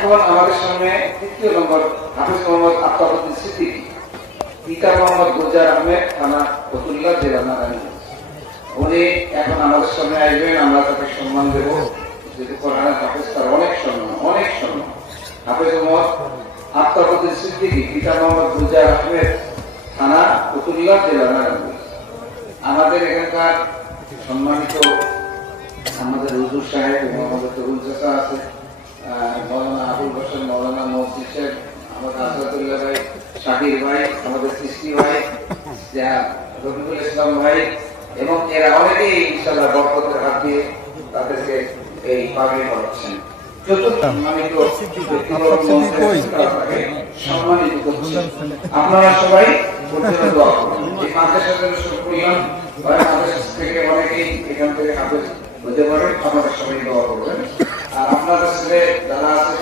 এখন আমাদের সামনে তৃতীয় নম্বর হাফেজ মোহাম্মদ আফতাবউদ্দিন সিদ্দিকী, পিতা মোহাম্মদ গুলজার আহমেদ, থানা ফতুল্লাহ, জেলা নারায়ণগঞ্জ। উনি এখন আমাদের সামনে আসবেন, আমরা তাকে সম্মান দেব। যেহেতু কোরআনের হাফেজ, তার অনেক সম্মান, অনেক সম্মান। হাফেজ মোহাম্মদ আফতাবউদ্দিন সিদ্দিকী, পিতা মোহাম্মদ গুলজার আহমেদ, থানা ফতুল্লাহ, জেলা নারায়ণগঞ্জ। আমাদের এখানকার সম্মানিত আমাদের হুজুর সাহেব এবং আমাদের তরুণ চাচা আছে, মৌলানা আবুল হোসেন, মৌলানা মহসিন সাহেব, আমাদের আসাদুল্লাহ ভাই, শাকির ভাই, আমাদের সৃষ্টি ভাই, রফিকুল ইসলাম ভাই, এবং এরা অনেকেই ইনশাআল্লাহ বরকতের হাত দিয়ে তাদেরকে এই পাগড়ি পড়াচ্ছেন। সম্মানিত করছেন। আপনারা সবাই দোয়া করবেন। এই মাদ্রাসার জন্য শুরু করলাম, মাদ্রাসা থেকে অনেকেই এখান থেকে হাফেজ হতে পারে। আপনারা সবাই দোয়া করবেন। আর আপনাদের ছেলে যারা আছে